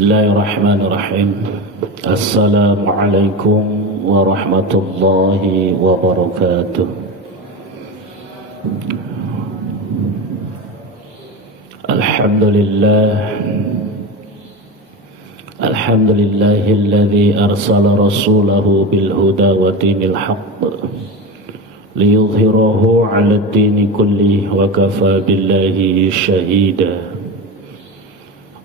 Bismillahirrahmanirrahim. Assalamualaikum warahmatullahi wabarakatuh. Alhamdulillahilladzi arsala rasulahu bil huda wa dinil haqq liyudhhirahu 'alad dini kullihi wa kafa billahi shahida.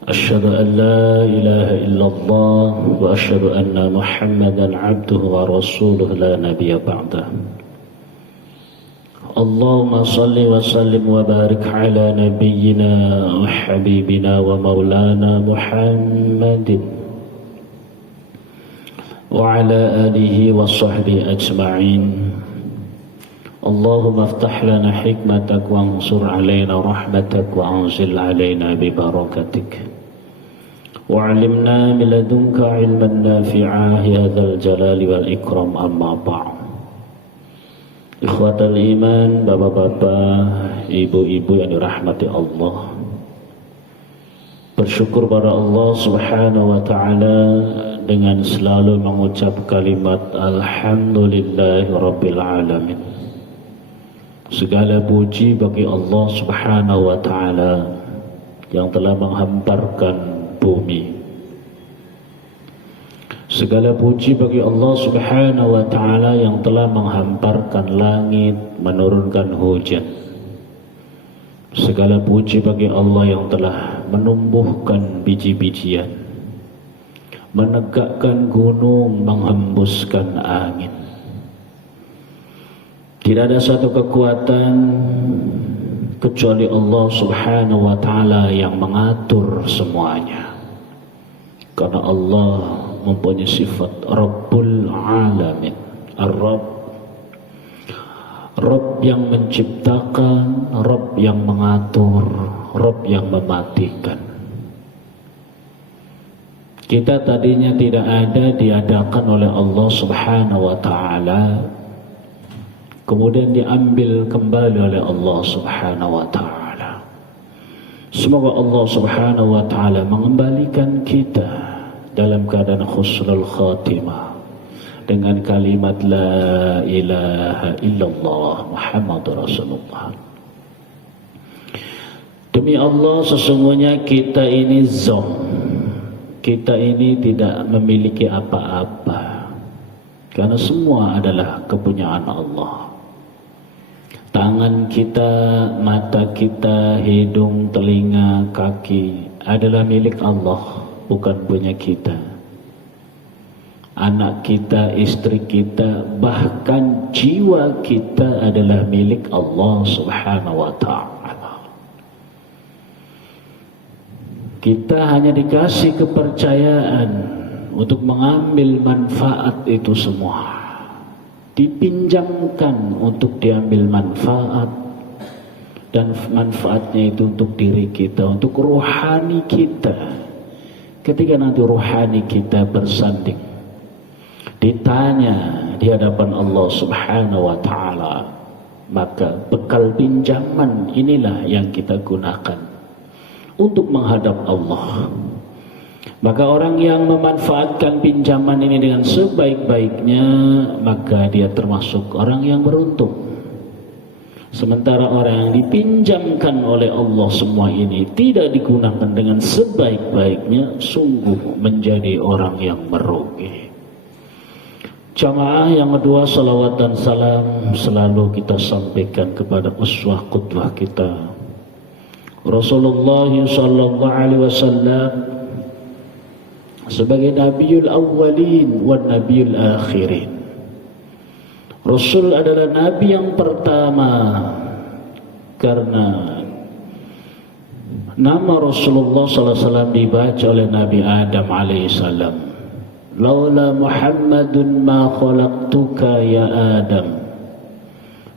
Asyhadu an la ilaha illallah wa asyhadu anna Muhammadan 'abduhu wa rasuluhu la nabiyya ba'dah. Allahumma salli wa sallim wa barik ala nabiyyina wa habibina wa maulana Muhammadin wa ala alihi wa sahbihi ajma'in. Allahumma aftah lana hikmatak wa ansur alaina rahmatak wa anzil alaina bi barakatik wa alimna min ladunka ilman nafi'ah ya dzal jalali wal ikram, amma ba'd. Ikhwatal iman, bapak-bapak, ibu-ibu yang dirahmati Allah, bersyukur pada Allah subhanahu wa ta'ala dengan selalu mengucap kalimat alhamdulillahi rabbil alamin. Segala puji bagi Allah subhanahu wa ta'ala yang telah menghamparkan bumi. Segala puji bagi Allah subhanahu wa ta'ala yang telah menghamparkan langit, menurunkan hujan. Segala puji bagi Allah yang telah menumbuhkan biji-bijian, menegakkan gunung, menghembuskan angin. Tidak ada satu kekuatan kecuali Allah subhanahu wa ta'ala yang mengatur semuanya. Karena Allah mempunyai sifat Rabbul Alamin, Ar-Rabb, Rabb yang menciptakan, Rabb yang mengatur, Rabb yang mematikan. Kita tadinya tidak ada, diadakan oleh Allah subhanahu wa ta'ala, kemudian diambil kembali oleh Allah subhanahu wa ta'ala. Semoga Allah subhanahu wa ta'ala mengembalikan kita dalam keadaan husnul khatimah dengan kalimat la ilaha illallah Muhammadur Rasulullah. Demi Allah, sesungguhnya kita ini zom, kita ini tidak memiliki apa-apa, karena semua adalah kepunyaan Allah. Tangan kita, mata kita, hidung, telinga, kaki adalah milik Allah, bukan punya kita. Anak kita, istri kita, bahkan jiwa kita adalah milik Allah subhanahu wa ta'ala. Kita hanya dikasih kepercayaan untuk mengambil manfaat itu semua, dipinjamkan untuk diambil manfaat, dan manfaatnya itu untuk diri kita, untuk rohani kita. Ketika nanti rohani kita bersanding, ditanya di hadapan Allah subhanahu wa ta'ala, maka bekal pinjaman inilah yang kita gunakan untuk menghadap Allah. Maka orang yang memanfaatkan pinjaman ini dengan sebaik-baiknya, maka dia termasuk orang yang beruntung. Sementara orang yang dipinjamkan oleh Allah semua ini tidak digunakan dengan sebaik-baiknya, sungguh menjadi orang yang merugi. Jamaah yang kedua, salawat dan salam selalu kita sampaikan kepada uswah qudwah kita, Rasulullah sallallahu alaihi wasallam, sebagai Nabiul Awwalin wa Nabiul Akhirin. Rasul adalah Nabi yang pertama karena nama Rasulullah SAW dibaca oleh Nabi Adam alaihissalam. Laula Muhammadun ma khalaqtuka ya Adam.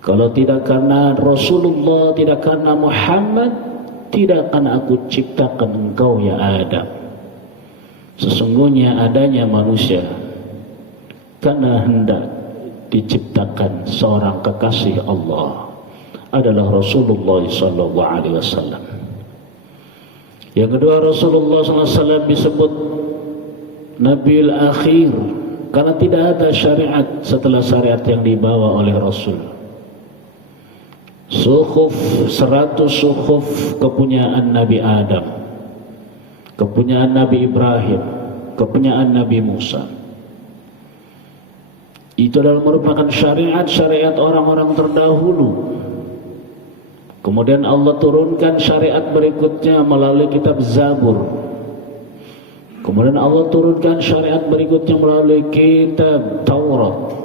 Kalau tidak karena Rasulullah, tidak karena Muhammad, tidak akan aku ciptakan engkau ya Adam. Sesungguhnya adanya manusia karena hendak diciptakan seorang kekasih Allah adalah Rasulullah SAW. Yang kedua, Rasulullah SAW disebut Nabiul Akhir karena tidak ada syariat setelah syariat yang dibawa oleh Rasul. Suhuf, 100 suhuf kepunyaan Nabi Adam, kepunyaan Nabi Ibrahim, kepunyaan Nabi Musa. Itu adalah merupakan syariat-syariat orang-orang terdahulu. Kemudian Allah turunkan syariat berikutnya melalui kitab Zabur. Kemudian Allah turunkan syariat berikutnya melalui kitab Taurat.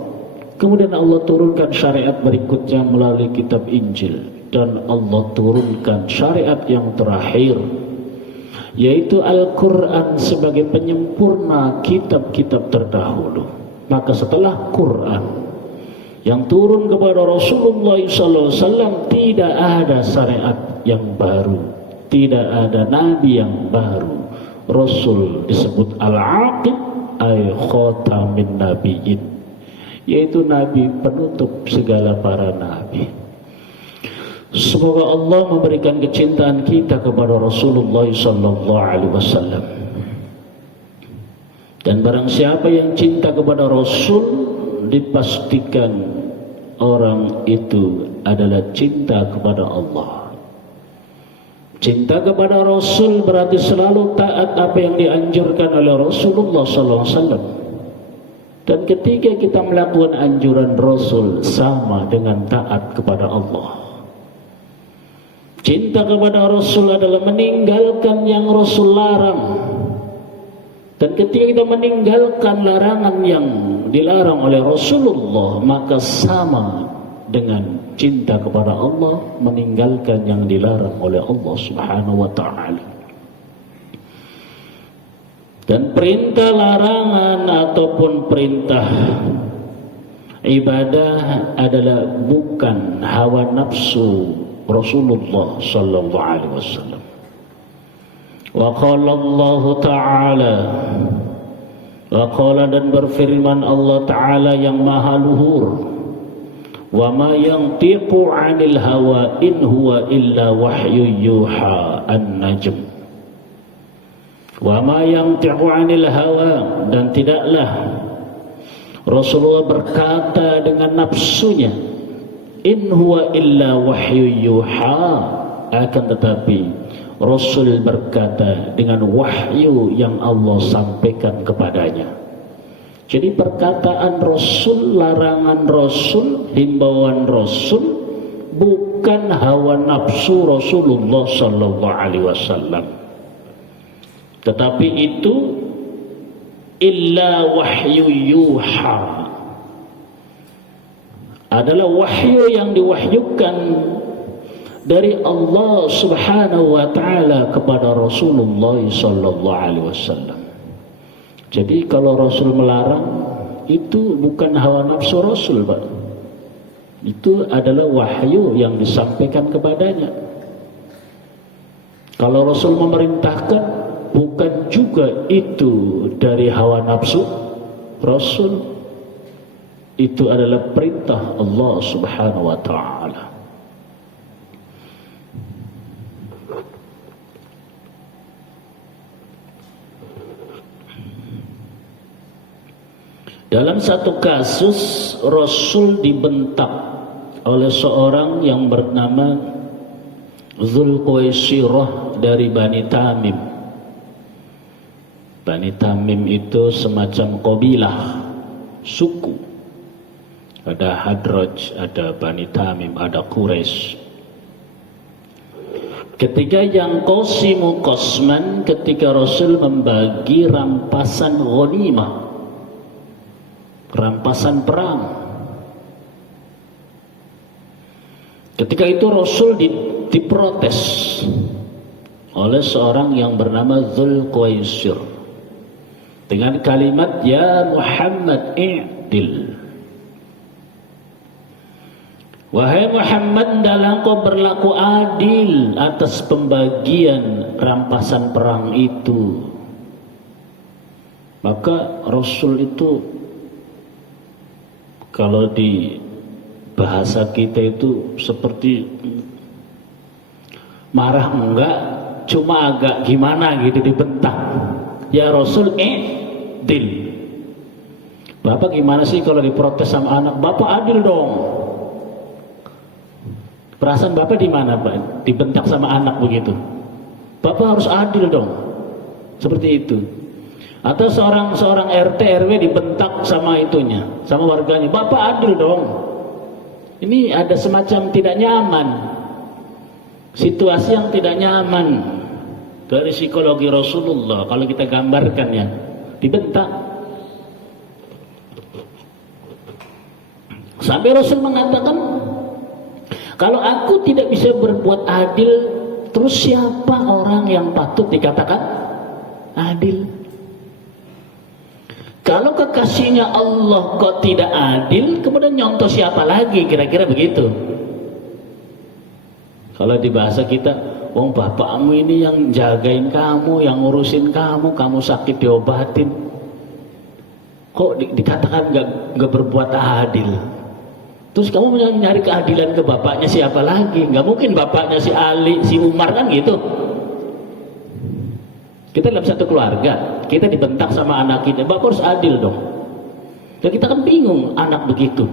Kemudian Allah turunkan syariat berikutnya melalui kitab Injil. Dan Allah turunkan syariat yang terakhir, yaitu Al-Quran sebagai penyempurna kitab-kitab terdahulu. Maka setelah Quran yang turun kepada Rasulullah SAW, tidak ada syariat yang baru, tidak ada nabi yang baru. Rasul disebut Al-Aqib, ay khatamin nabiyyin, yaitu nabi penutup segala para nabi. Semoga Allah memberikan kecintaan kita kepada Rasulullah SAW. Dan barang siapa yang cinta kepada Rasul, dipastikan orang itu adalah cinta kepada Allah. Cinta kepada Rasul berarti selalu taat apa yang dianjurkan oleh Rasulullah SAW. Dan ketika kita melakukan anjuran Rasul, sama dengan taat kepada Allah. Cinta kepada Rasul adalah meninggalkan yang Rasul larang. Dan ketika kita meninggalkan larangan yang dilarang oleh Rasulullah, maka sama dengan cinta kepada Allah, meninggalkan yang dilarang oleh Allah Subhanahu wa ta'ala. Dan perintah larangan ataupun perintah ibadah adalah bukan hawa nafsu Rasulullah sallallahu alaihi wasallam. Wa qala Allah ta'ala, wa qala, dan berfirman Allah Ta'ala yang maha luhur, wa ma yantiqu 'anil hawa in huwa illa wahyu yuha, An-Najm. Wa ma yantiqu 'anil hawa, dan tidaklah Rasulullah berkata dengan nafsunya, in huwa illa wahyu yuha, akan tetapi Rasul berkata dengan wahyu yang Allah sampaikan kepadanya. Jadi perkataan Rasul, larangan Rasul, himbauan Rasul, bukan hawa nafsu Rasulullah sallallahu alaihi wasallam, tetapi itu illa wahyu yuha, adalah wahyu yang diwahyukan dari Allah Subhanahu wa ta'ala kepada Rasulullah sallallahu alaihi wasallam. Jadi kalau Rasul melarang, itu bukan hawa nafsu Rasul, Pak. Itu adalah wahyu yang disampaikan kepadanya. Kalau Rasul memerintahkan, bukan juga itu dari hawa nafsu Rasul. Itu adalah perintah Allah Subhanahu wa ta'ala. Dalam satu kasus, Rasul dibentak oleh seorang yang bernama Dzulquwaisirah dari Bani Tamim. Bani Tamim itu semacam kabilah, suku. Ada Hadraj, ada Bani Tamim, ada Quraisy. Ketika yang qasimu qasman, ketika Rasul membagi rampasan ghanimah, rampasan perang. Ketika itu Rasul diprotes oleh seorang yang bernama Dzulquwaisir dengan kalimat, ya Muhammad i'dil. Wahai Muhammad, hendaklah kau berlaku adil atas pembagian rampasan perang itu. Maka Rasul itu, kalau di bahasa kita itu seperti marah enggak, cuma agak gimana gitu dibentak. Ya Rasul, dil. Bapak gimana sih kalau diprotes sama anak? Bapak adil dong. Perasaan Bapak di mana, Pak? Dibentak sama anak begitu. Bapak harus adil dong. Seperti itu. Atau seorang RT RW dibentak sama itunya, sama warganya. Bapak adil dong. Ini ada semacam tidak nyaman. Situasi yang tidak nyaman. Dari psikologi Rasulullah kalau kita gambarkan ya, dibentak. Sampai Rasul mengatakan, kalau aku tidak bisa berbuat adil, terus siapa orang yang patut dikatakan adil? Kalau kekasihnya Allah kok tidak adil, kemudian nyontoh siapa lagi? Kira-kira begitu. Kalau di bahasa kita, wong bapakmu ini yang jagain kamu, yang ngurusin kamu sakit diobatin. Kok dikatakan nggak berbuat adil? Terus kamu nyari keadilan ke bapaknya siapa lagi? Nggak mungkin bapaknya si Ali, si Umar, kan gitu. Kita dalam satu keluarga, kita dibentak sama anak kita, bapak harus adil dong. Dan kita kan bingung anak begitu.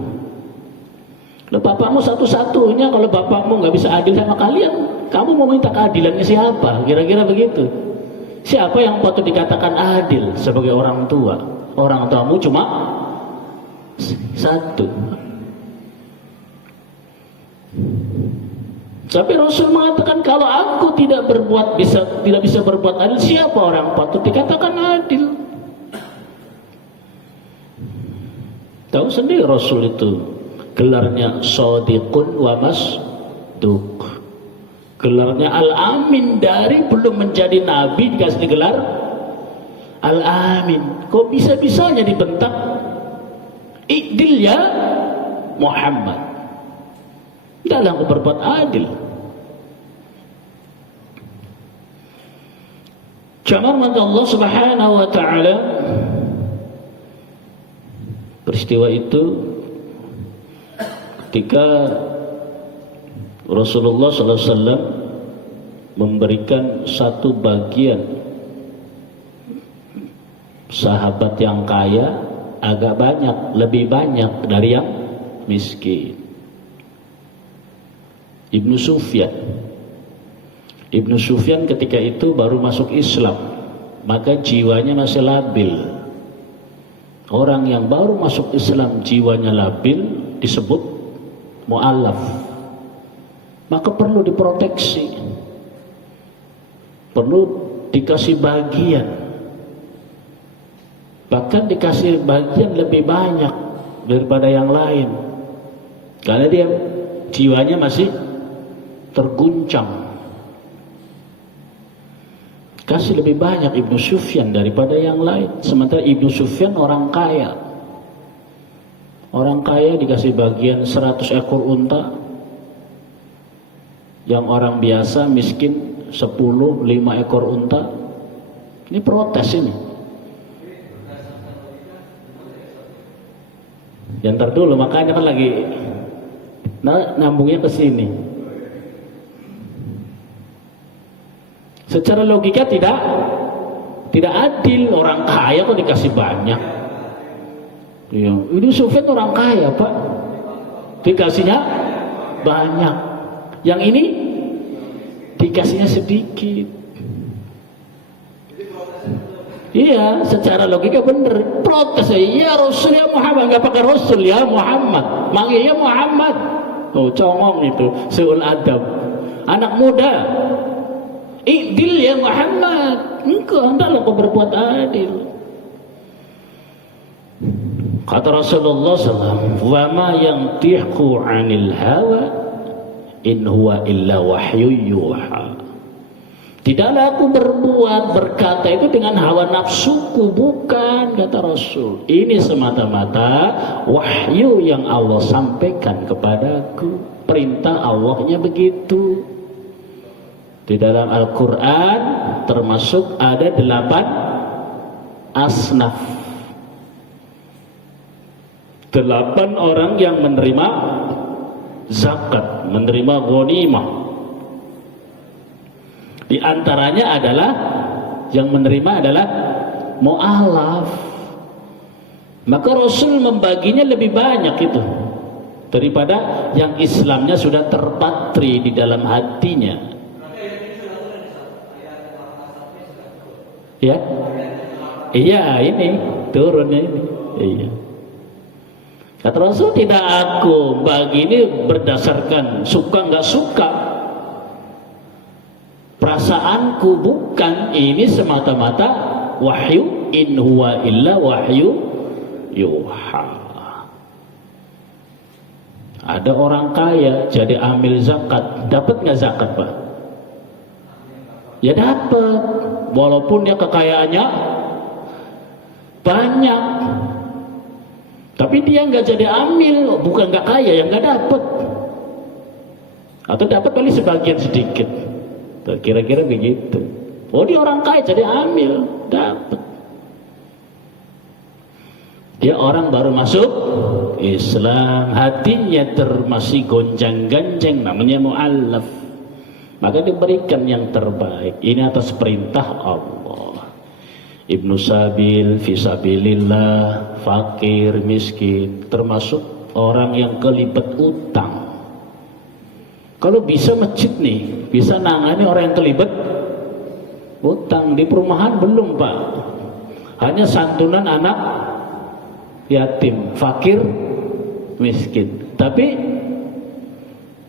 Loh, bapakmu satu-satunya, kalau bapakmu nggak bisa adil sama kalian, kamu mau minta keadilannya siapa? Kira-kira begitu. Siapa yang patut dikatakan adil sebagai orang tua? Orang tuamu cuma satu. Sampai Rasul mengatakan, kalau aku tidak bisa berbuat adil, siapa orang patut dikatakan adil? Tahu sendiri Rasul itu gelarnya Shadiqun wa Masduq. Gelarnya Al-Amin, dari belum menjadi nabi dikasih gelar Al-Amin. Kok bisa-bisanya dibentak? Ikdil ya Muhammad. Dalam berbuat adil. Jangan Allah Subhanahu wa ta'ala, peristiwa itu ketika Rasulullah SAW memberikan satu bagian sahabat yang kaya agak banyak, lebih banyak dari yang miskin. Ibnu Sufyan ketika itu baru masuk Islam, maka jiwanya masih labil. Orang yang baru masuk Islam jiwanya labil disebut mu'allaf, maka perlu diproteksi, perlu dikasih bagian, bahkan dikasih bagian lebih banyak daripada yang lain, karena dia jiwanya masih terguncang. Kasih lebih banyak Ibnu Sufyan daripada yang lain. Sementara Ibnu Sufyan orang kaya. Orang kaya dikasih bagian 100 ekor unta. Yang orang biasa miskin 5 ekor unta. Ini protes ini. Yang ntar dulu, makanya kan lagi nyambungnya ke sini. Secara logika tidak adil, orang kaya kok dikasih banyak. Ya, ini Sufyan orang kaya, Pak. Dikasihnya banyak. Yang ini dikasihnya sedikit. Iya, secara logika bener. Protes ya Rasul ya Muhammad, nggak pakai Rasul ya Muhammad, manggilnya Muhammad. Oh, congong itu, seul adab. Anak muda, Idil ya Muhammad, engkau hendaklah kau berbuat adil. Kata Rasulullah SAW, wa ma yantiqu 'anil hawa in huwa illa wahyu yuha. Tidaklah aku berkata itu dengan hawa nafsuku, bukan, kata Rasul. Ini semata-mata wahyu yang Allah sampaikan kepadaku. Perintah Allahnya begitu. Di dalam Al-Quran termasuk ada 8 asnaf, 8 orang yang menerima zakat, menerima ghanimah. Di antaranya adalah yang menerima adalah mu'alaf. Maka Rasul membaginya lebih banyak itu daripada yang Islamnya sudah terpatri di dalam hatinya. Ya, iya ini turunnya ini. Iya. Kata Rasul, tidak aku bagi ini berdasarkan suka nggak suka. Perasaanku bukan, ini semata-mata wahyu, in huwa illa wahyu yuha. Ada orang kaya jadi amil zakat, dapat nggak zakat, Pak? Ya dapat, walaupun dia kekayaannya banyak, tapi dia nggak jadi amil, bukan nggak kaya, yang nggak dapat, atau dapat paling sebagian sedikit. Kira-kira begitu. Oh, dia orang kaya jadi amil, dapat. Dia orang baru masuk Islam, hatinya masih gonjang-ganjing, namanya mu'allaf. Maka diberikan yang terbaik. Ini atas perintah Allah. Ibnu Sabil, fisabilillah, fakir, miskin, termasuk orang yang kelibet utang. Kalau bisa masjid nih, bisa nangani orang yang kelibet utang. Di perumahan belum, Pak. Hanya santunan anak yatim, fakir, miskin. Tapi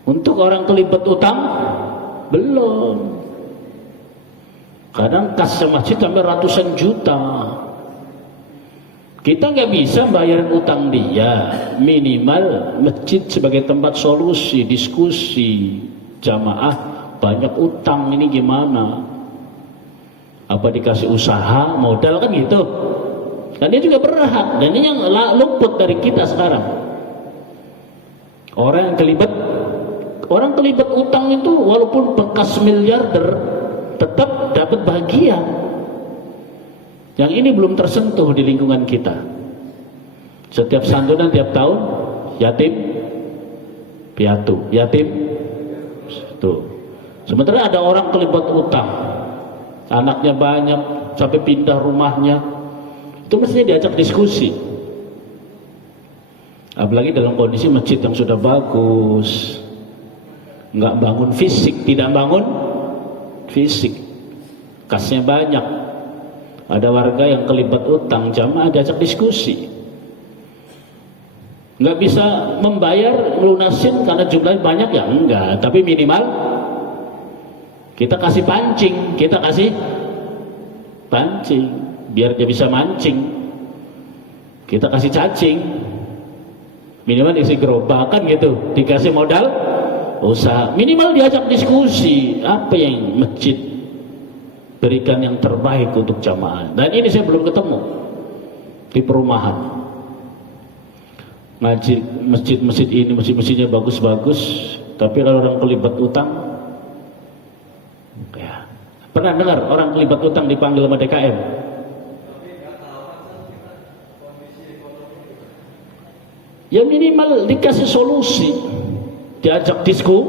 untuk orang kelibet utang belum. Kadang kas masjid sampai ratusan juta. Kita nggak bisa bayarin utang dia. Minimal masjid sebagai tempat solusi, diskusi jamaah. Banyak utang ini gimana? Apa dikasih usaha, modal kan gitu? Dan dia juga berhak. Dan ini yang luput dari kita sekarang. Orang kelibet utang itu walaupun bekas miliarder tetap dapat bagian. Yang ini belum tersentuh di lingkungan kita. Setiap santunan tiap tahun yatim piatu, yatim tuh. Sementara ada orang kelibet utang, anaknya banyak sampai pindah rumahnya, itu mestinya diajak diskusi. Apalagi dalam kondisi masjid yang sudah bagus, nggak bangun fisik, tidak bangun fisik, kasnya banyak. Ada warga yang kelibet utang, jamaah diajak diskusi. Nggak bisa membayar, lunasin karena jumlahnya banyak, ya enggak. Tapi minimal kita kasih pancing, biar dia bisa mancing. Kita kasih cacing, minimal dikasih gerobakan gitu, dikasih modal usaha. Minimal diajak diskusi, apa yang masjid berikan yang terbaik untuk jamaah. Dan ini saya belum ketemu di perumahan. Ngaji masjid ini, masjidnya bagus-bagus, tapi kalau orang kelibet utang, ya. Pernah dengar orang kelibet utang dipanggil sama DKM? Ya minimal dikasih solusi, diajak diskusi,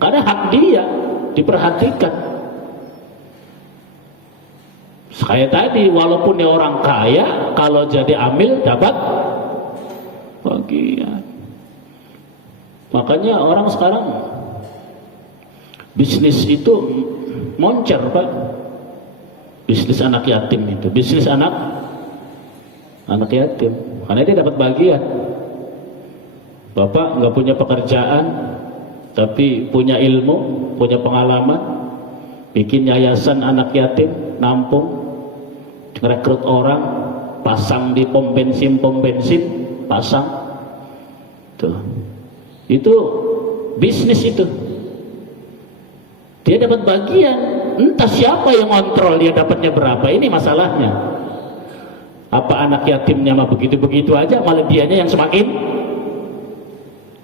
karena hak dia diperhatikan. Kayak tadi, walaupun dia orang kaya, kalau jadi amil dapat bagian. Makanya orang sekarang bisnis itu moncer, Pak. Bisnis anak yatim itu, bisnis anak yatim, karena dia dapat bagian. Bapak nggak punya pekerjaan, tapi punya ilmu, punya pengalaman, bikin yayasan anak yatim, nampung, rekrut orang, pasang di pom bensin, pasang tuh. Itu bisnis itu. Dia dapat bagian, entah siapa yang kontrol dia dapatnya berapa. Ini masalahnya. Apa anak yatimnya mah begitu-begitu aja, malah dianya yang semakin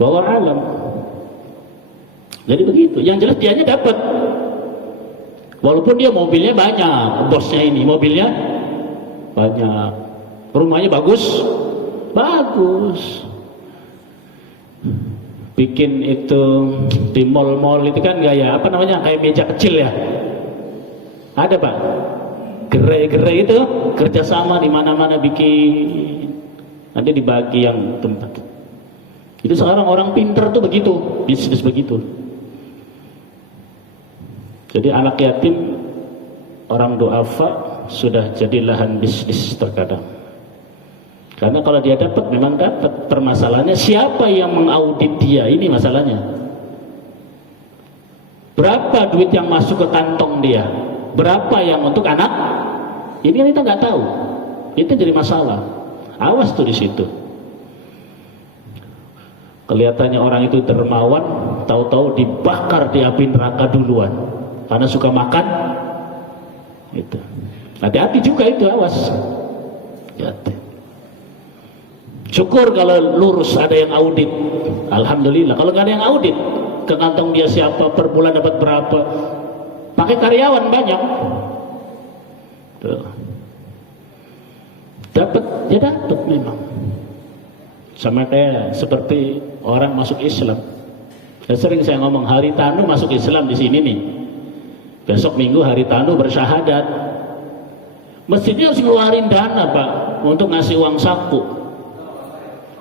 bawah alam. Jadi begitu. Yang jelas dianya dapat. Walaupun dia mobilnya banyak, bosnya ini mobilnya banyak, rumahnya bagus, bikin itu di mall-mall itu kan kayak apa namanya, kayak meja kecil ya, Ada Pak, gerai-gerai itu kerjasama di mana-mana bikin, nanti dibagi yang tempat. Itu sekarang orang pinter tuh begitu, bisnis begitu. Jadi anak yatim, orang duafa sudah jadi lahan bisnis terkadang. Karena kalau dia dapat, memang dapat. Permasalahannya siapa yang mengaudit dia, ini masalahnya. Berapa duit yang masuk ke kantong dia? Berapa yang untuk anak? Ini kan kita nggak tahu. Itu jadi masalah. Awas tuh di situ. Kelihatannya orang itu dermawan, tahu-tahu dibakar di api neraka duluan karena suka makan. Itu. Hati-hati juga itu, awas. Hati. Syukur kalau lurus ada yang audit. Alhamdulillah. Kalau nggak ada yang audit, ke kantong dia siapa, per bulan dapat berapa, pakai karyawan banyak. Tuh. Dapat, ya dapat memang. Sama kayak seperti orang masuk Islam. Sering saya ngomong Haritanu masuk Islam di sini nih. Besok Minggu Haritanu bersyahadat. Mestinya harus ngeluarin dana Pak untuk ngasih uang saku.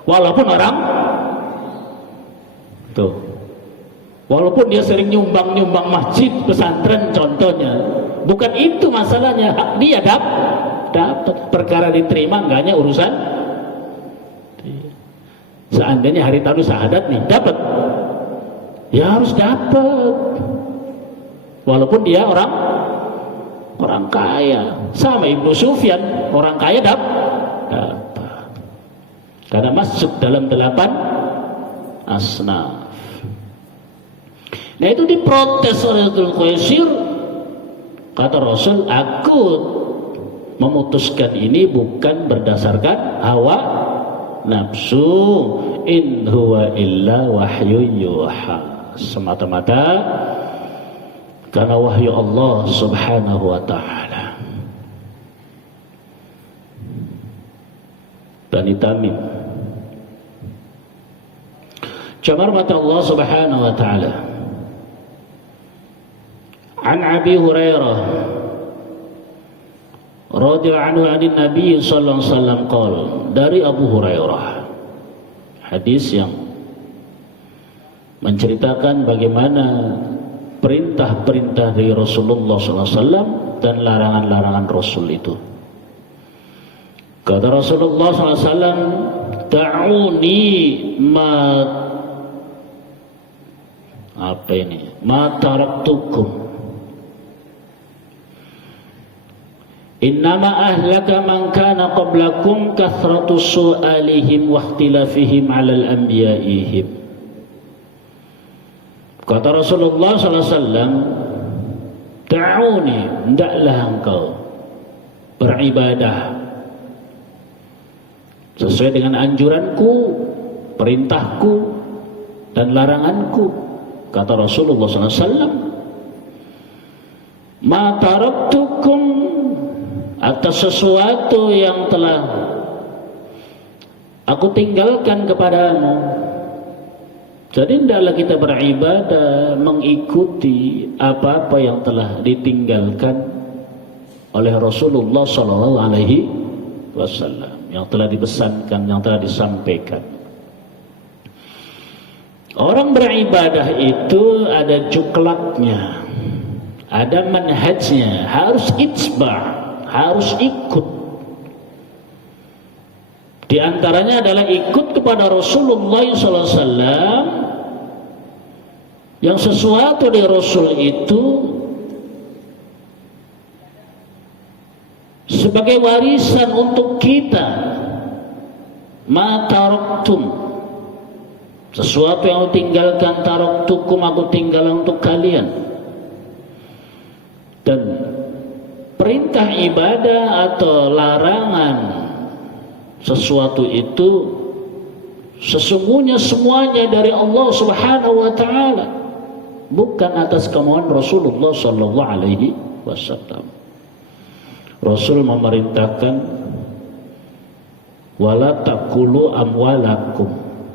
Walaupun orang tuh, walaupun dia sering nyumbang masjid, pesantren contohnya, bukan itu masalahnya. Hak dia dapat, perkara diterima enggaknya urusan. Seandainya Haritanu syahadat nih, dapat, ya harus dapat, walaupun dia orang kaya. Sama Ibnu Sufyan, orang kaya dapat, karena masuk dalam 8 asnaf. Nah itu diprotes oleh Dzul Khuwaisir. Kata Rasul, aku memutuskan ini bukan berdasarkan hawa nafsu, in huwa illa wahyu yuha, semata-mata karena wahyu Allah subhanahu wa ta'ala. Bani Tamim, camar mata Allah subhanahu wa ta'ala. An Abi Hurairah radhiyallahu anhu an Nabi sallallahu alaihi wasallam qala, dari Abu Hurairah, hadis yang menceritakan bagaimana perintah-perintah dari Rasulullah sallallahu alaihi wasallam dan larangan-larangan Rasul itu. Kata Rasulullah sallallahu alaihi wasallam, da'uni ma taraktukum, innama ahlaka man kana qablakum kathratu su'alihim wa ikhtilafihim 'alal anbiya'ihim. Kata Rasulullah sallallahu alaihi wasallam, da'uni, hendaklah engkau beribadah sesuai dengan anjuranku, perintahku dan laranganku. Kata Rasulullah sallallahu alaihi wasallam, ma taraktukum, atas sesuatu yang telah aku tinggalkan kepadamu. Jadi hendaklah kita beribadah mengikuti apa-apa yang telah ditinggalkan oleh Rasulullah sallallahu alaihi wasallam, yang telah dipesankan, yang telah disampaikan. Orang beribadah itu ada juklaknya, ada manhajnya, harus itsba', harus ikut. Di antaranya adalah ikut kepada Rasulullah SAW, yang sesuatu dari Rasul itu sebagai warisan untuk kita. Ma taraktum, sesuatu yang aku tinggalkan, taraktukum, aku tinggalkan untuk kalian. Dan perintah ibadah atau larangan sesuatu itu sesungguhnya semuanya dari Allah subhanahu wa ta'ala, bukan atas kemauan Rasulullah sallallahu alaihi wasallam. Rasul memerintahkan, wala taqulu amwalakum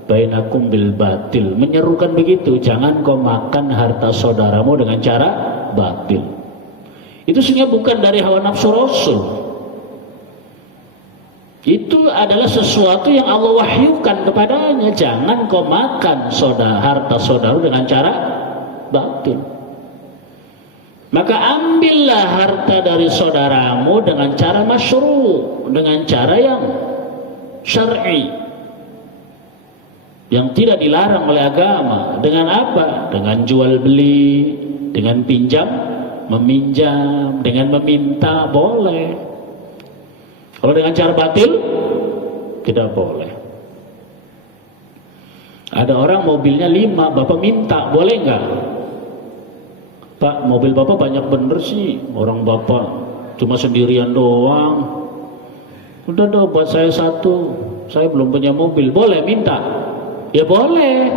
bainakum bil batil, menyerukan begitu, jangan kau makan harta saudaramu dengan cara batil. Itu sebenarnya bukan dari hawa nafsu Rasul. Itu adalah sesuatu yang Allah wahyukan kepadanya. Jangan kau makan harta saudara dengan cara batil. Maka ambillah harta dari saudaramu dengan cara masyru', dengan cara yang syar'i, yang tidak dilarang oleh agama. Dengan apa? Dengan jual beli, dengan pinjam meminjam, dengan meminta, boleh. Kalau dengan cara batil tidak boleh. Ada orang mobilnya 5, bapak minta, boleh nggak? Pak, mobil bapak banyak bener sih, orang bapak cuma sendirian doang. Udah dong buat saya 1, saya belum punya mobil, boleh minta? Ya boleh.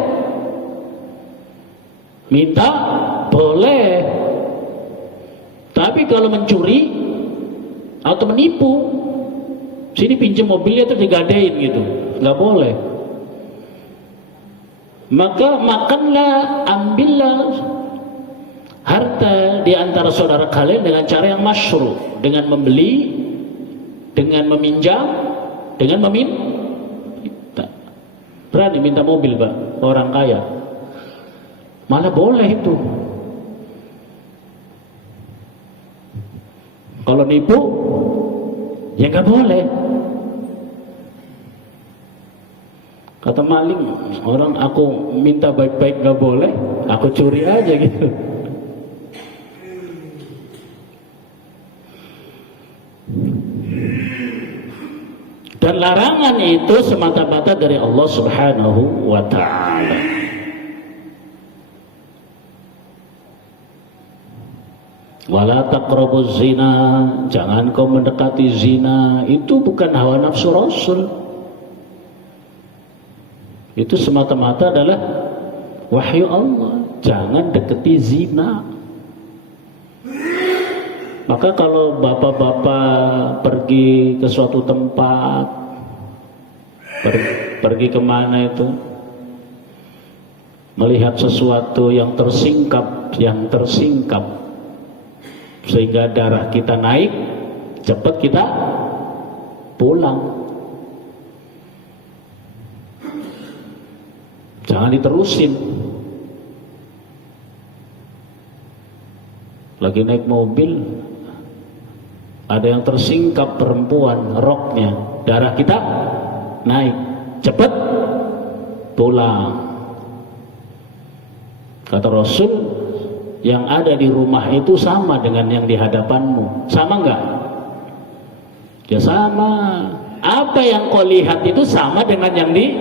Minta boleh. Tapi kalau mencuri atau menipu, sini pinjam mobilnya terus digadein gitu, nggak boleh. Maka makanlah, ambillah harta di antara saudara kalian dengan cara yang masyru', dengan membeli, dengan meminjam, dengan meminta. Berani minta mobil, Pak, orang kaya, malah boleh itu. Kalau nipu ya nggak boleh. Kata maling, orang aku minta baik-baik nggak boleh, aku curi aja gitu. Dan larangan itu semata-mata dari Allah Subhanahu wa ta'ala. Wala taqrabuz zina, jangan kau mendekati zina. Itu bukan hawa nafsu Rasul. Itu semata-mata adalah wahyu Allah. Jangan deketi zina. Maka kalau bapak-bapak pergi ke suatu tempat, pergi kemana itu, melihat sesuatu yang tersingkap, sehingga darah kita naik, cepat kita pulang. Jangan diterusin. Lagi naik mobil, ada yang tersingkap perempuan, roknya, darah kita naik, cepat pulang. Kata Rasul, yang ada di rumah itu sama dengan yang di hadapanmu. Sama enggak? Ya sama. Apa yang kau lihat itu sama dengan yang di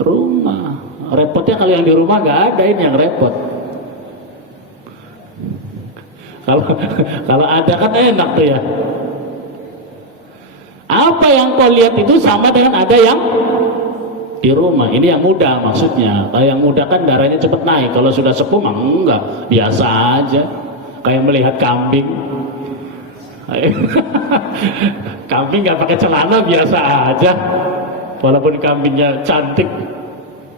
rumah. Repotnya kalau yang di rumah enggak ada, ini yang repot. Kalau ada kan enak tuh ya. Apa yang kau lihat itu sama dengan ada yang di rumah. Ini yang muda maksudnya. Kalau yang muda kan darahnya cepat naik. Kalau sudah sepuh mah enggak, biasa aja. Kayak melihat kambing. Kambing nggak pakai celana biasa aja. Walaupun kambingnya cantik.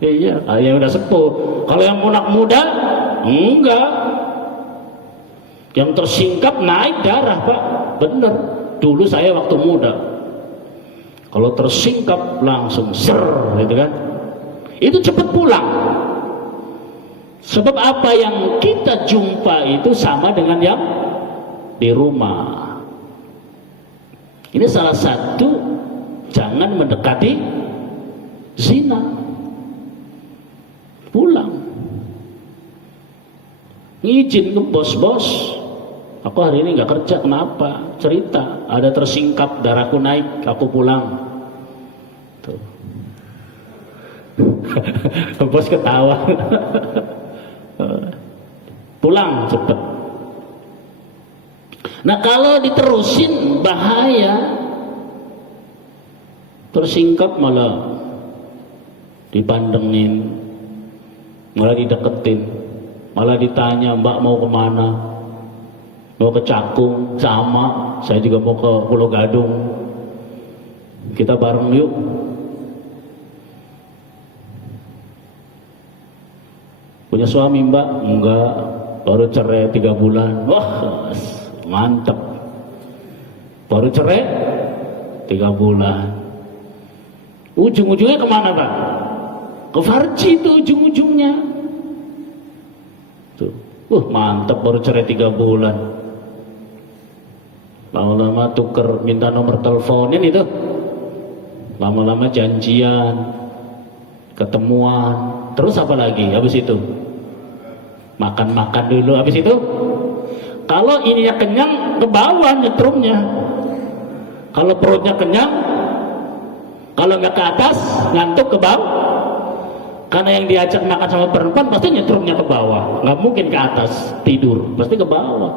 Iya, yang udah sepuh. Kalau yang anak muda enggak. Yang tersingkap naik darah, Pak. Bener. Dulu saya waktu muda, kalau tersingkap langsung ser, gitu kan? Itu cepat pulang. Sebab apa yang kita jumpa itu sama dengan yang di rumah. Ini salah satu, jangan mendekati zina. Pulang. Ngizin ke bos-bos. Aku hari ini nggak kerja, kenapa? Cerita, ada tersingkap, darahku naik, aku pulang. Tuh. Bos ketawa. Pulang cepet. Nah kalau diterusin bahaya. Tersingkap malah dipandengin, malah dideketin, malah ditanya, Mbak mau kemana? Mau ke Cakung, sama, saya juga mau ke Pulau Gadung, kita bareng yuk. Punya suami Mbak? Enggak, baru cerai 3 bulan. Wah, mantep. Baru cerai 3 bulan. Ujung-ujungnya kemana Pak? Ke farji itu ujung-ujungnya. Tuh. Mantep, baru cerai 3 bulan. Lama-lama tuker, minta nomor teleponin itu. Lama-lama janjian, ketemuan. Terus apa lagi habis itu? Makan-makan dulu. Habis itu kalau ininya kenyang, ke bawah nyetrumnya. Kalau perutnya kenyang, kalau nggak ke atas, ngantuk ke bawah. Karena yang diajak makan sama perempuan pasti nyetrumnya ke bawah, nggak mungkin ke atas tidur, pasti ke bawah.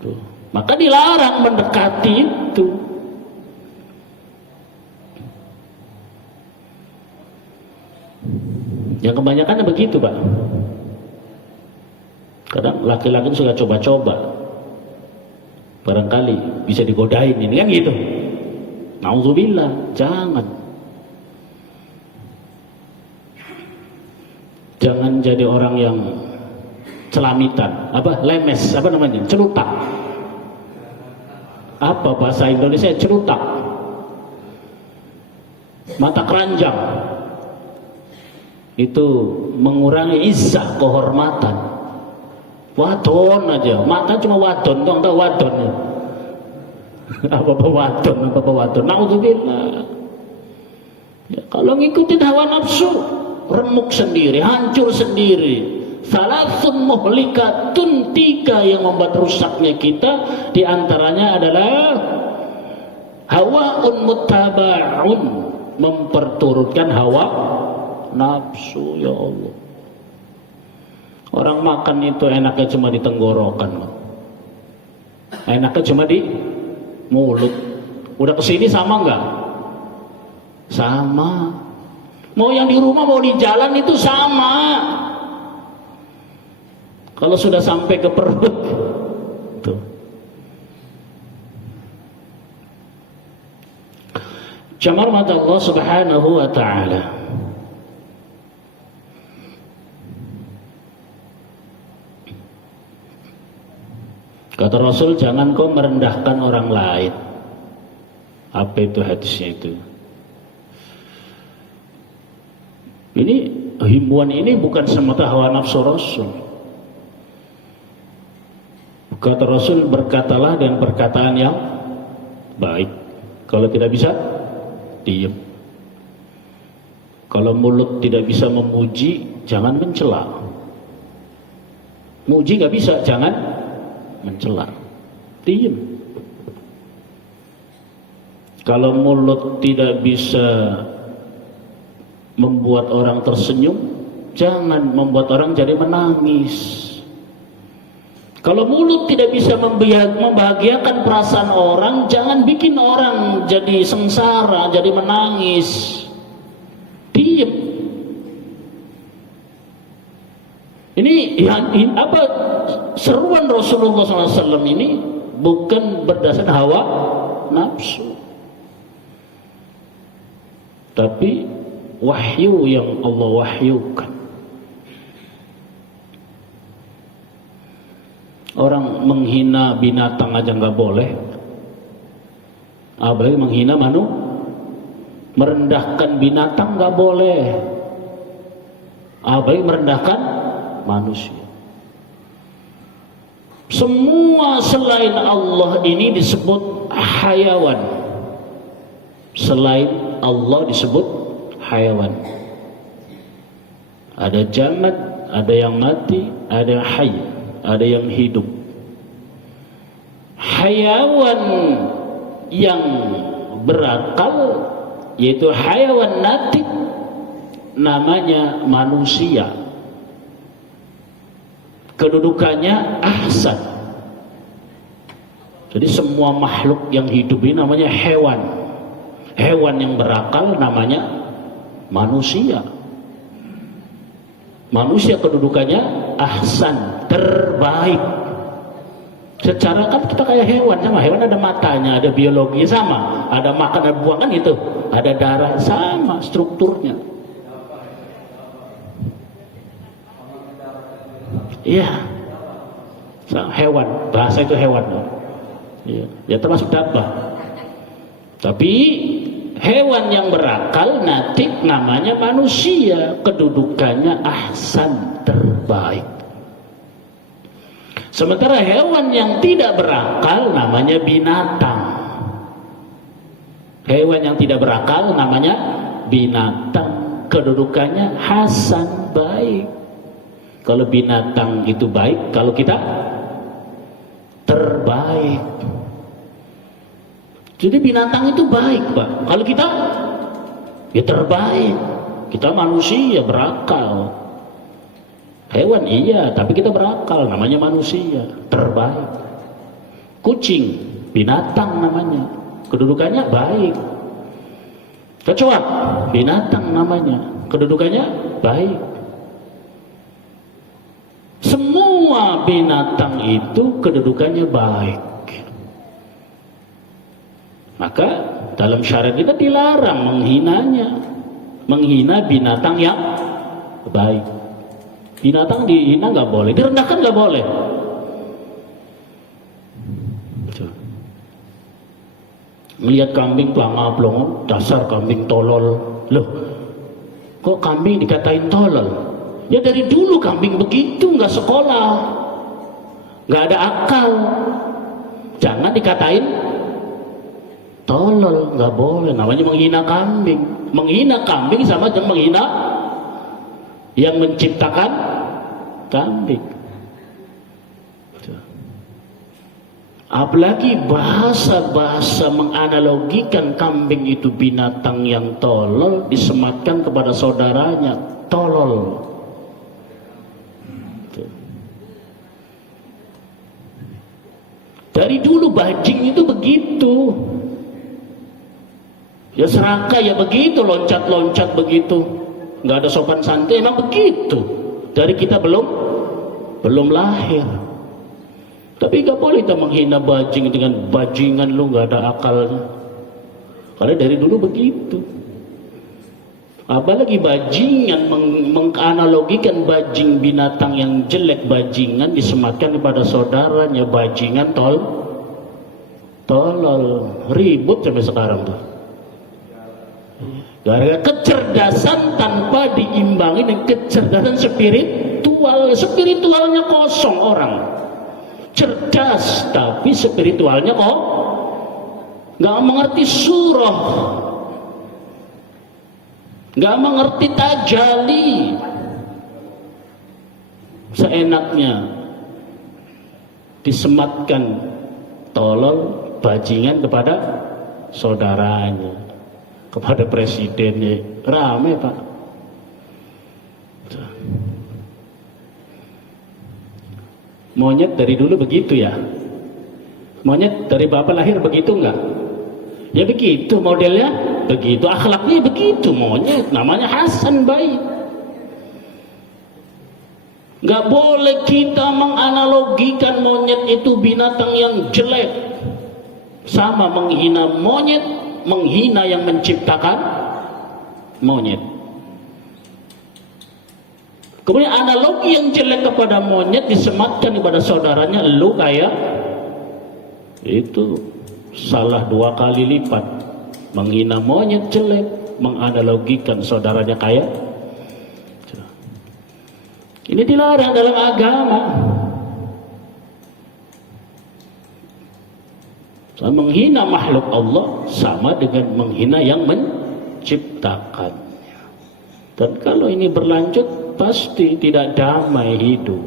Tuh. Maka dilarang mendekati itu. Yang kebanyakan begitu Pak. Kadang laki-laki suka coba-coba, barangkali bisa digodain ini kan gitu. Nauzubillah, jangan. Jangan jadi orang yang celamitan, lemes, namanya, celutak. Apa bahasa Indonesia celutak? Mata keranjang. Itu mengurangi izzah, kehormatan. Wadon aja, mata cuma wadon, tahu wadon. Apa wadon? Nauzubillah. Ya, kalau ngikutin hawa nafsu, remuk sendiri, hancur sendiri. Salasun muhlikatun, 3 yang membuat rusaknya kita, diantaranya adalah hawaun muttaba'un, memperturutkan hawa nafsu. Ya Allah, orang makan itu enaknya cuma di tenggorokan, enaknya cuma di mulut. Udah kesini sama enggak? Sama. Mau yang di rumah mau di jalan itu sama. Kalau sudah sampai ke perut tuh. Jamar mata Allah Subhanahu wa ta'ala. Kata Rasul, jangan kau merendahkan orang lain. Apa itu hadisnya itu? Ini himbauan ini bukan semata hawa nafsu Rasul. Kata Rasul, berkatalah dengan perkataan yang baik. Kalau tidak bisa, diam. Kalau mulut tidak bisa memuji, jangan mencela. Muji nggak bisa, jangan mencela. Diam. Kalau mulut tidak bisa membuat orang tersenyum, jangan membuat orang jadi menangis. Kalau mulut tidak bisa membahagiakan perasaan orang, jangan bikin orang jadi sengsara, jadi menangis. Diam. Ini apa seruan Rasulullah SAW ini bukan berdasarkan hawa nafsu, tapi wahyu yang Allah wahyukan. Orang menghina binatang aja nggak boleh, apalagi menghina merendahkan binatang nggak boleh, apalagi merendahkan manusia. Semua selain Allah ini disebut hayawan. Selain Allah disebut hayawan. Ada jamad, ada yang mati, ada yang hayy, ada yang hidup. Hayawan yang berakal, yaitu hayawan natik, namanya manusia. Kedudukannya ahsan. Jadi semua makhluk yang hidup ini namanya hewan. Hewan yang berakal namanya manusia. Manusia kedudukannya ahsan, terbaik. Secara kan kita kayak hewan, sama hewan ada matanya, ada biologi sama, ada makan, ada buang kan itu, ada darah sama strukturnya. Iya. Hewan, bahasa itu hewan. Ya termasuk dabbah. Tapi hewan yang berakal natik namanya manusia, kedudukannya ahsan, terbaik. Sementara hewan yang tidak berakal namanya binatang. Hewan yang tidak berakal namanya binatang, kedudukannya hasan, baik. Kalau binatang itu baik, kalau kita terbaik. Jadi binatang itu baik, Pak. Kalau kita ya terbaik. Kita manusia berakal. Hewan iya, tapi kita berakal, namanya manusia, terbaik. Kucing, binatang namanya, kedudukannya baik. Kecoa, binatang namanya, kedudukannya baik. Semua binatang itu kedudukannya baik. Maka dalam syariat kita dilarang menghinanya, menghina binatang yang baik. Binatang dihina nggak boleh, direndahkan nggak boleh. Melihat kambing pelanga-pelongo, dasar kambing tolol. Loh, kok kambing dikatain tolol? Ya dari dulu kambing begitu, nggak sekolah, nggak ada akal. Jangan dikatain tolol, nggak boleh. Namanya menghina kambing. Menghina kambing sama dengan menghina yang menciptakan kambing. Apalagi bahasa-bahasa menganalogikan kambing itu binatang yang tolol, disematkan kepada saudaranya, tolol. Dari dulu bajing itu begitu. Ya serakah ya begitu, loncat-loncat begitu, nggak ada sopan santun, emang begitu. Dari kita belum lahir. Tapi nggak boleh kita menghina bajing dengan bajingan lu nggak ada akalnya. Karena dari dulu begitu. Apalagi bajingan, menganalogikan bajing binatang yang jelek, bajingan disematkan kepada saudaranya, bajingan tolol, ribut sampai sekarang tuh. Gara-gara kecerdasan tanpa diimbangi dengan kecerdasan spiritual. Spiritualnya kosong orang. Cerdas tapi spiritualnya kok nggak mengerti surah, nggak mengerti tajalli. Seenaknya disematkan tolol, bajingan kepada saudaranya, kepada presidennya. Rame, Pak. Monyet dari dulu begitu ya. Monyet dari bapak lahir begitu enggak? Ya begitu modelnya, begitu akhlaknya begitu. Monyet namanya hasan, baik. Enggak boleh kita menganalogikan monyet itu binatang yang jelek. Sama menghina monyet, menghina yang menciptakan monyet. Kemudian analogi yang jelek kepada monyet disematkan kepada saudaranya, lu kayak itu, salah 2 kali lipat. Menghina monyet jelek, menganalogikan saudaranya kayak. Ini dilarang dalam agama. Menghina makhluk Allah sama dengan menghina yang menciptakannya. Dan kalau ini berlanjut, pasti tidak damai hidup.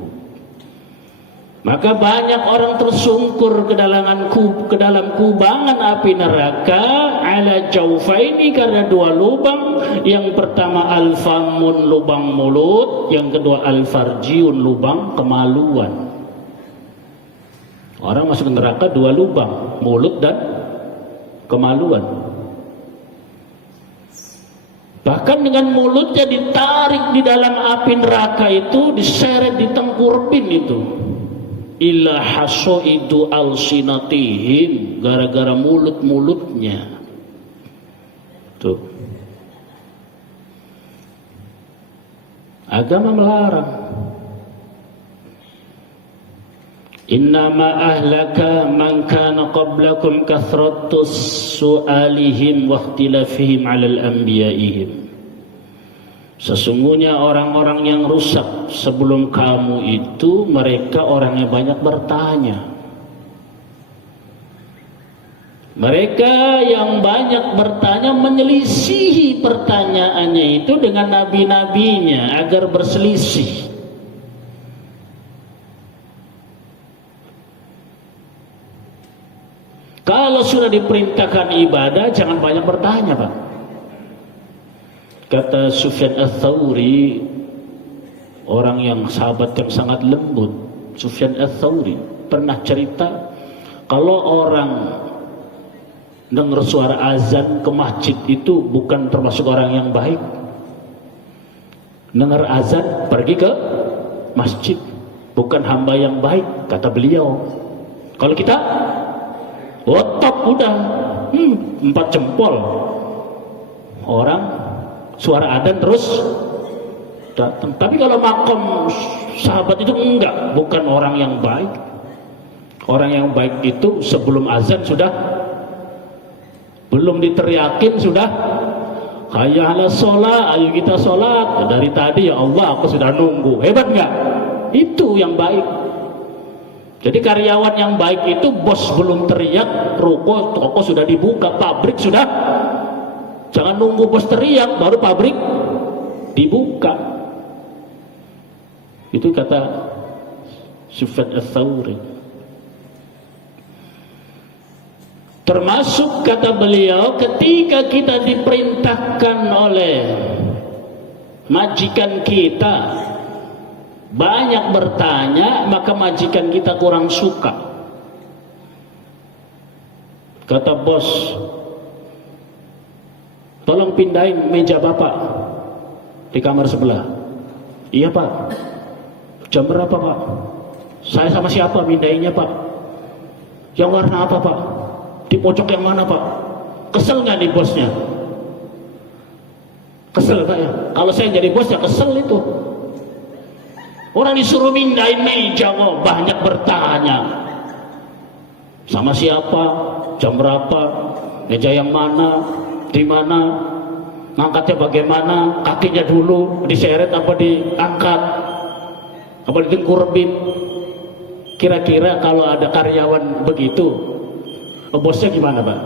Maka banyak orang tersungkur ke dalam kubangan api neraka ala jaufaini, karena 2 lubang. Yang pertama al-famun, lubang mulut. Yang kedua al-farjiun, lubang kemaluan. Orang masuk ke neraka 2 lubang, mulut dan kemaluan. Bahkan dengan mulutnya ditarik di dalam api neraka itu, diseret, ditengkurpin itu. Illa hasoidu alsinatihim, gara-gara mulut-mulutnya. Tuh. Agama melarang. Innama ahlaka man kana qablakum kathratus su'alihim wa ikhtilafihim 'alal anbiya'ihim. Sesungguhnya orang-orang yang rusak sebelum kamu itu mereka orang yang banyak bertanya. Mereka yang banyak bertanya menyelisihi pertanyaannya itu dengan nabi-nabinya agar berselisih. Kalau sudah diperintahkan ibadah jangan banyak bertanya, Pak. Kata Sufyan Ats-Tsauri, orang yang sahabat yang sangat lembut, Sufyan Ats-Tsauri pernah cerita kalau orang dengar suara azan ke masjid itu bukan termasuk orang yang baik. Dengar azan pergi ke masjid, bukan hamba yang baik, kata beliau. Kalau kita top udah 4 jempol orang suara adzan terus datang. Tapi kalau makom sahabat itu enggak, bukan orang yang baik. Orang yang baik itu sebelum azan sudah, belum diteriakin sudah hayya 'alas shalah, ayo kita sholat. Dari tadi ya Allah aku sudah nunggu. Hebat enggak? Itu yang baik. Jadi karyawan yang baik itu bos belum teriak, toko sudah dibuka, pabrik sudah. Jangan nunggu bos teriak baru pabrik dibuka. Itu kata Sufyan Ats-Tsauri. Termasuk kata beliau ketika kita diperintahkan oleh majikan kita banyak bertanya, maka majikan kita kurang suka. Kata bos, tolong pindahin meja bapak di kamar sebelah. Iya pak. Jam berapa pak? Saya sama siapa pindahinnya pak? Yang warna apa pak? Di pojok yang mana pak? Kesel nggak nih bosnya? Kesel pak ya? Kalau saya jadi bos ya kesel itu. Orang disuruh pindahin meja kok banyak bertanya. Sama siapa? Jam berapa? Meja yang mana? Di mana? Ngangkatnya bagaimana? Kakinya dulu diseret apa diangkat? Apa ditengkurbin? Kira-kira kalau ada karyawan begitu, bosnya gimana Pak?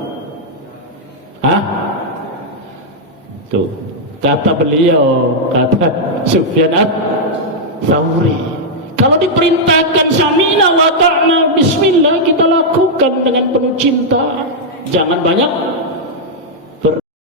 Hah? Tuh, kata beliau, kata Sufyan Ats-Tsauri, kalau diperintahkan sami'na wa ta'na, bismillah kita lakukan dengan penuh cinta. Jangan banyak